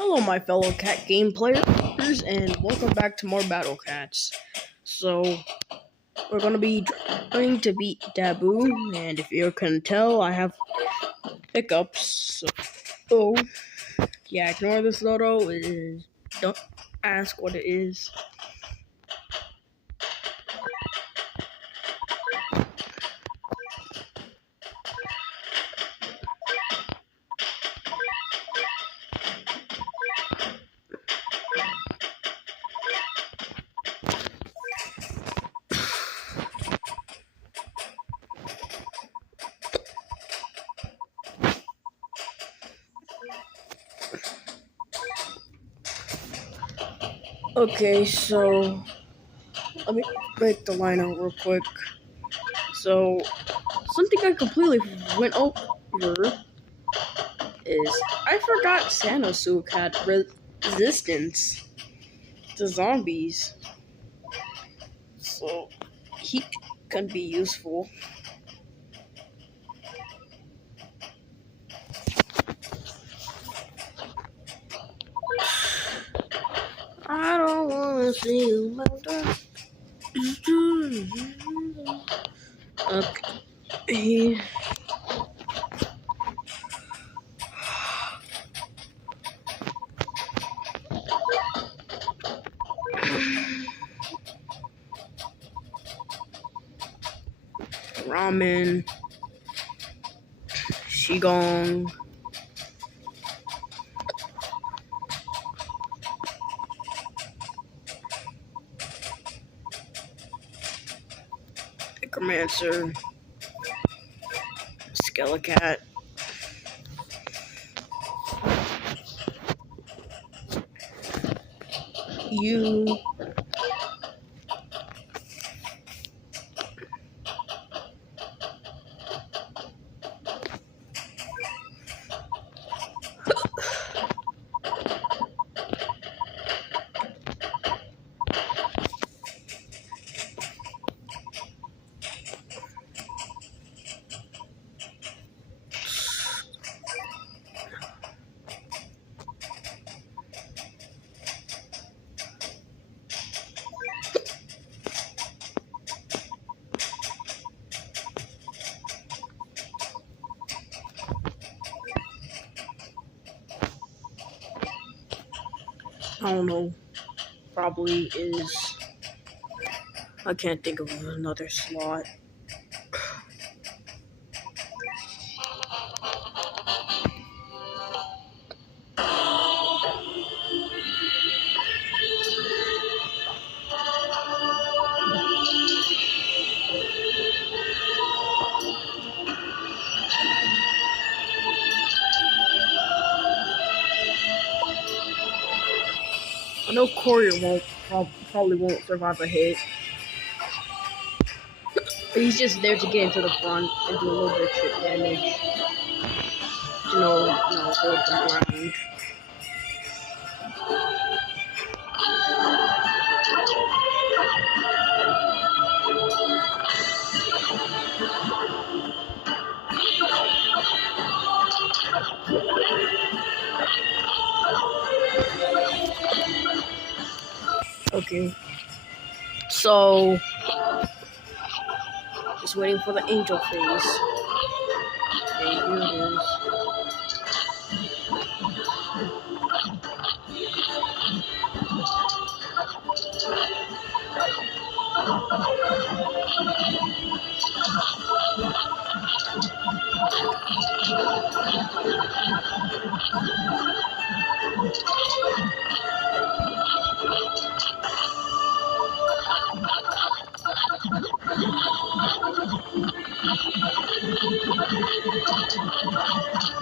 Hello, my fellow cat game players, and welcome back to more Battle Cats. So, we're gonna be trying to beat DABOO, and if you can tell, I have hiccups. So, yeah, ignore this photo. Don't ask what it is. Okay, so let me make the line out real quick. So, something I completely went over is I forgot Sanosuke had resistance to zombies, so he can be useful. I don't wanna see you melt. Okay. Ramen, Shigong, Necromancer, Skelecat, you, I don't know, probably is, I can't think of another slot. I know Courier probably won't survive a hit. But he's just there to get into the front and do a little bit of trip damage. Hold the ground. Okay. So, just waiting for the angel phase. Okay, here it is.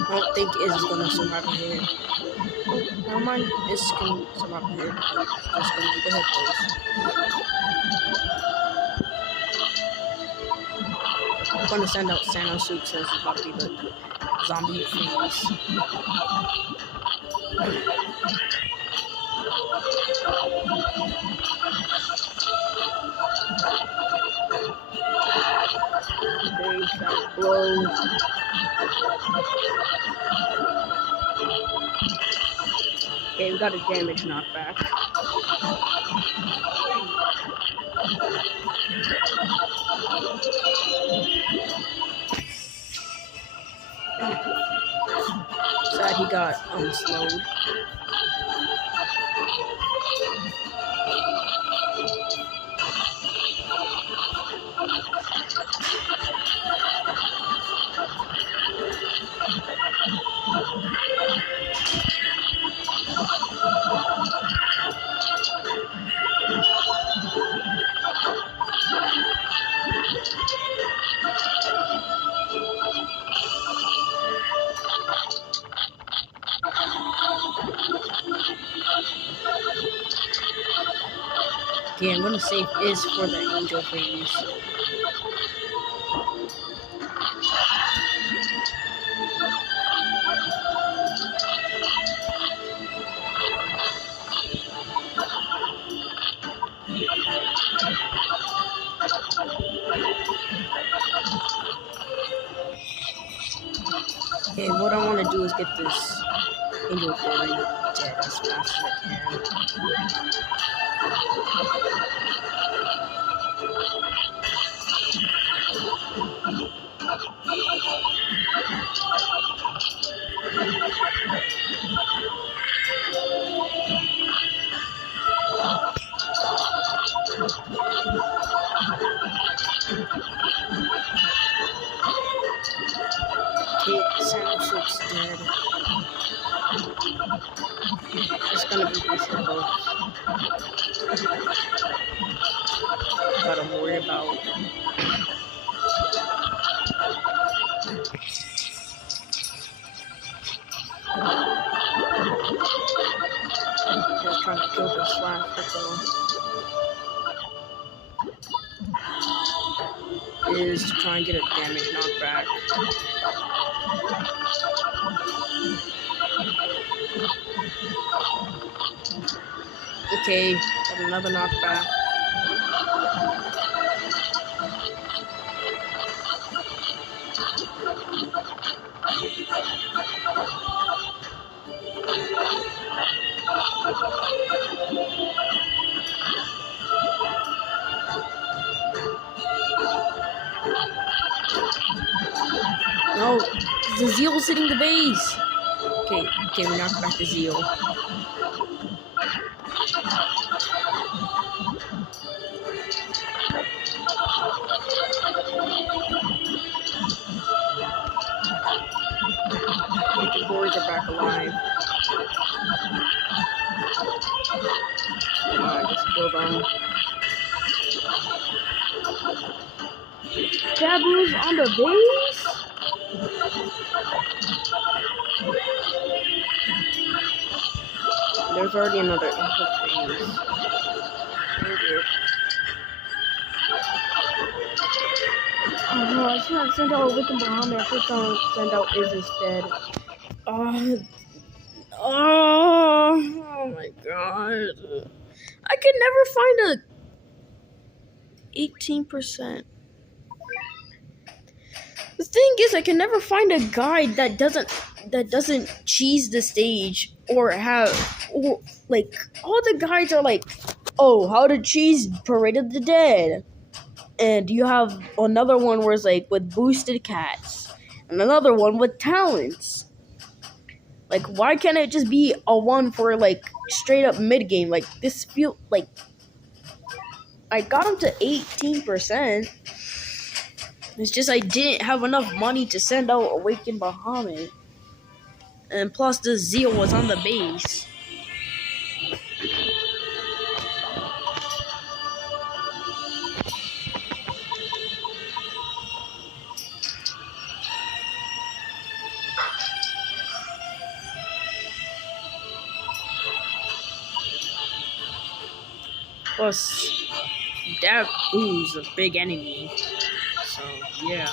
I don't think Iz is gonna survive a hit. Oh, never mind. Iz can survive a hit. Just gonna be the head phase. I'm gonna send out Sanosuke since it's about to be the zombie phase. Okay, shot blow. Okay, we got a damage knockback. Sad he got unslowed. Okay, I'm gonna save is for the angel phase. Okay, what I want to do is get this angel fairy dead as fast as I can. Okay, Sandwich dead. It's gonna be reasonable. But I'm worried about. Just trying to kill this last little. Is to try and get a damage knockback. Okay, got another knockback. No, the Zeal's hitting the base. Okay, we knocked back the Zeal. The boys are back alive. Just kill them. DABOO's on the base? There's already another interface. Oh no, I can't send out a Wiccan Bahamut. I think I'll send out Is instead. Oh my god. I can never find a 18%. The thing is, I can never find a guide that doesn't cheese the stage or like all the guides are like, oh, how to cheese Parade of the Dead, and you have another one where it's like with boosted cats, and another one with talents. Like, why can't it just be a one for like straight up mid game? Like this feel like I got him to 18%. It's just I didn't have enough money to send out Awakened Bahamut. And plus the Zeal was on the base. Plus, DABOO's a big enemy. So, yeah.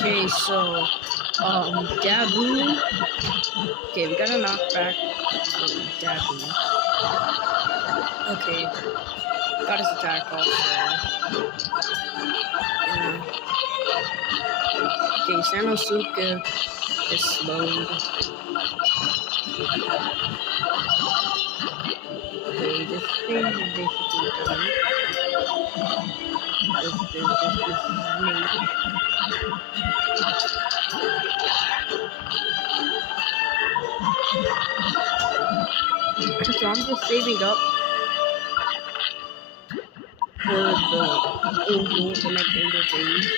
Okay, so, DABOO. Okay, we got a knockback. DABOO. Okay, got his attack also. Yeah. Okay, Sanosuke is slowed. Okay, this thing is basically done. This is made. So I'm just saving up for the next angel phase.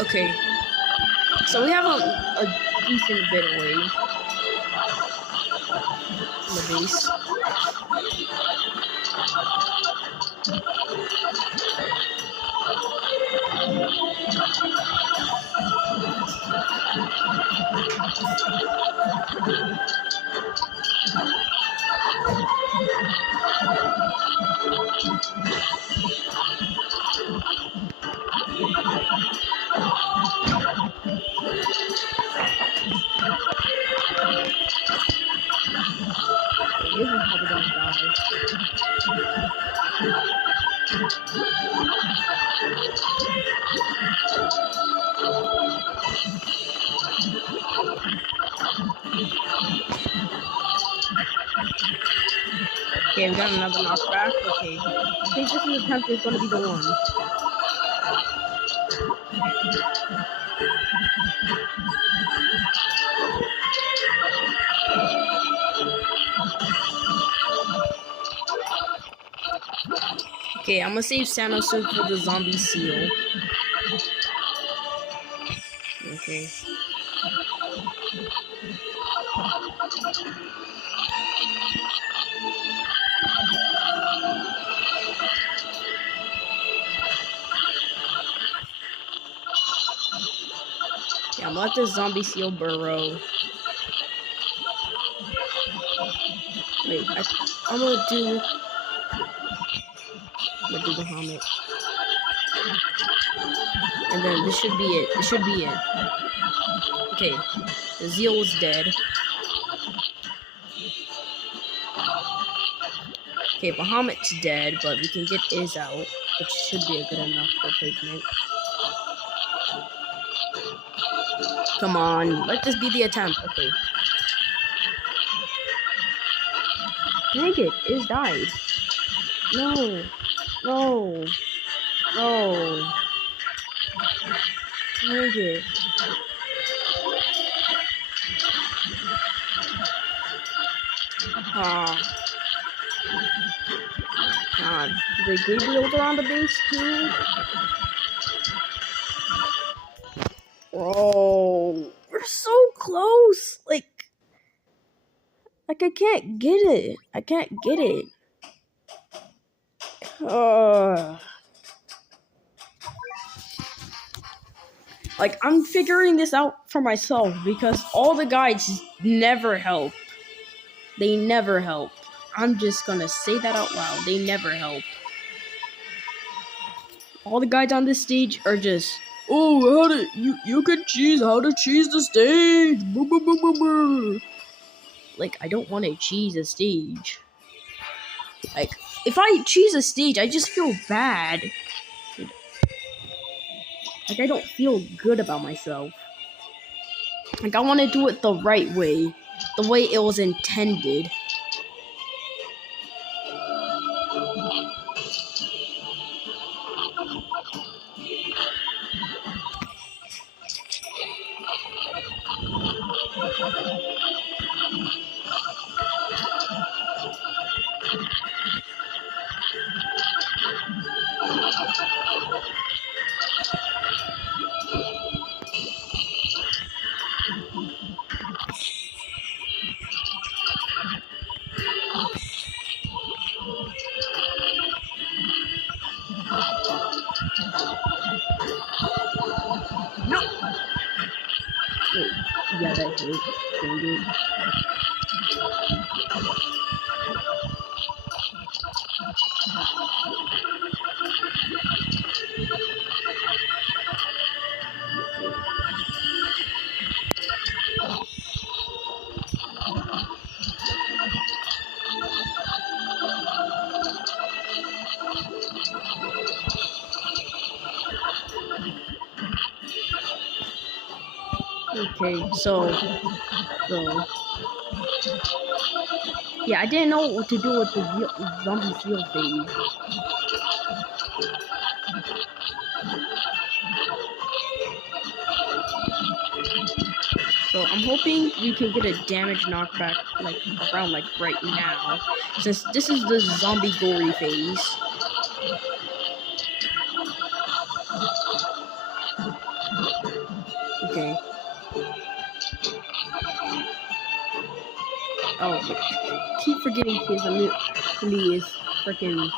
Okay, so we have a decent bit away from the base. This is probably gonna die. Okay, we got another knockback. Okay, I think this attempt is gonna be the one. Okay, I'm gonna save Sanosuke for the zombie seal. Okay. Yeah, I'm gonna let the zombie seal burrow. Wait, I'm gonna do the helmet. And then this should be it. This should be it. Okay, the Zeal is dead. Okay, Bahamut's dead, but we can get Iz out, which should be a good enough replacement. Come on, let this be the attempt. Okay. Dang it, Iz died. No. No. No. Dang it. Ah. God. The Gabriel's around the base too? Bro. We're so close. Like I can't get it. I can't get it. Like, I'm figuring this out for myself because all the guides never help. They never help. I'm just gonna say that out loud. They never help. All the guides on this stage are just, oh, how to you can cheese how to cheese the stage. Boo, boo, boo, boo, boo. Like, I don't want to cheese a stage. Like, if I cheese a stage, I just feel bad. Like, I don't feel good about myself. Like, I want to do it the right way. The way it was intended. No! Wait, yeah, that hit. Dang it. Okay, so yeah, I didn't know what to do with the zombie seal phase. So I'm hoping we can get a damage knockback like around like right now, since this is the zombie gory phase. Okay. Oh, keep forgetting kids. I mean, to me is freaking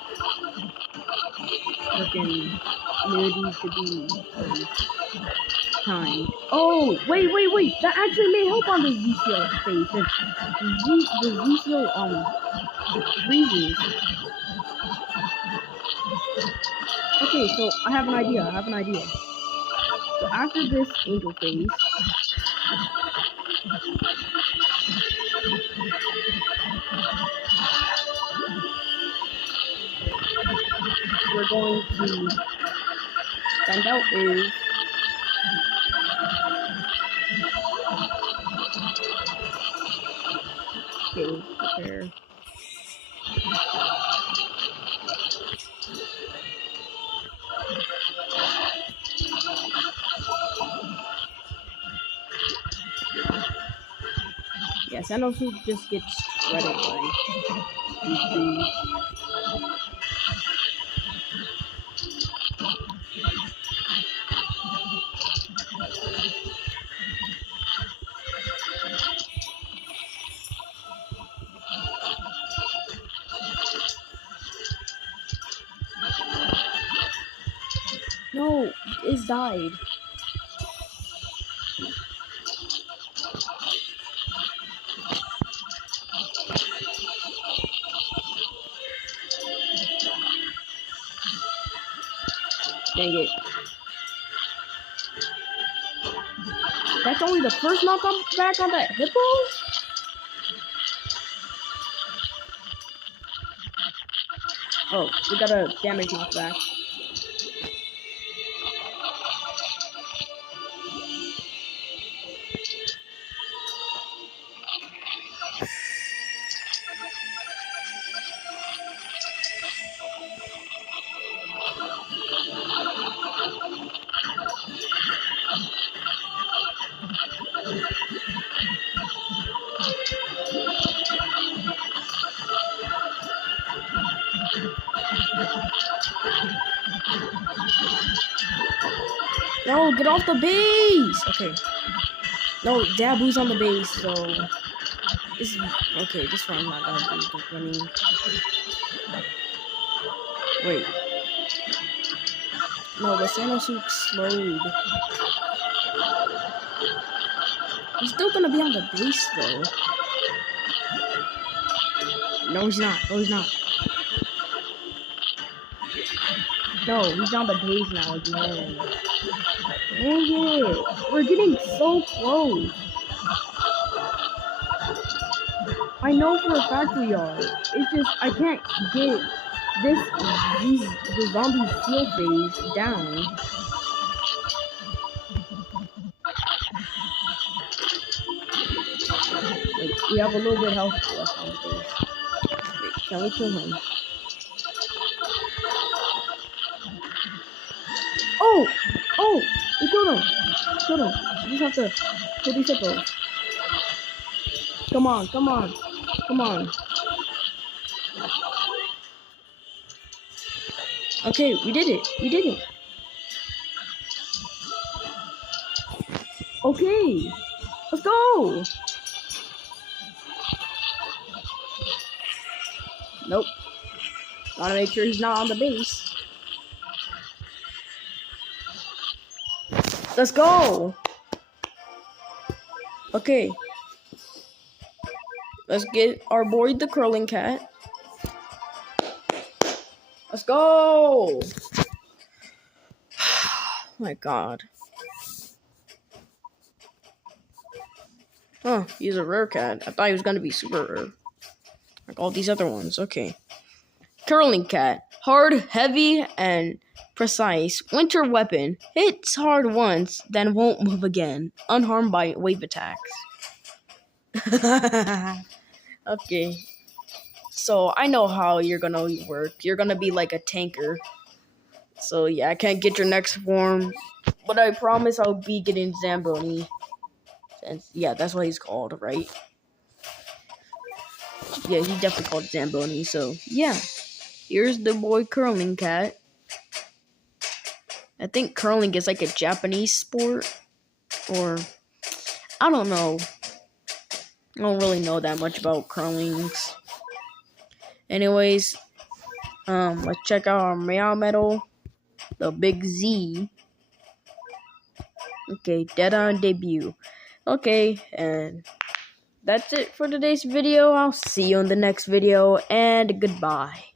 nerdy to be kind. Oh, wait! That actually may help on the Z-Seal phase. The Z-Seal freezes. Okay, so I have an idea. So after this angel phase, we're going to send out is okay, prepare. Yeah, Sanosu just gets shredded by these dudes. No, it's died. Dang it. That's only the first knock back on that hippo? Oh, we got a damage knockback. No, get off the base! Okay. No, DABOO's on the base, so this is okay, this round's not gonna be running. Wait. No, the Sanosuke slowed. He's still gonna be on the base though. No, he's not. No, he's not. No, he's on the base now again. Dang it! We're getting so close. I know for a fact we are. It's just I can't get the zombie seal phase down. Wait, we have a little bit of health left on the base. Wait, can we kill him? Oh! Oh! We killed him! Killed him. We just have to kill these hippos. Come on, come on, come on. Okay, we did it. We did it. Okay. Let's go. Nope. Gotta make sure he's not on the base. Let's go. Okay. Let's get our boy the curling cat. Let's go. Oh my god. Oh, he's a rare cat. I thought he was gonna be super rare. Like all these other ones. Okay. Curling cat. Hard, heavy, and precise. Winter weapon. Hits hard once, then won't move again. Unharmed by wave attacks. Okay. So I know how you're gonna work. You're gonna be like a tanker. So yeah, I can't get your next form. But I promise I'll be getting Zamboni. And yeah, that's what he's called, right? Yeah, he's definitely called Zamboni. So yeah. Here's the boy curling cat. I think curling is like a Japanese sport. Or I don't know. I don't really know that much about curlings. Anyways, let's check out our Meow Medal. The Big Z. Okay, dead on debut. Okay, and that's it for today's video. I'll see you in the next video, and goodbye.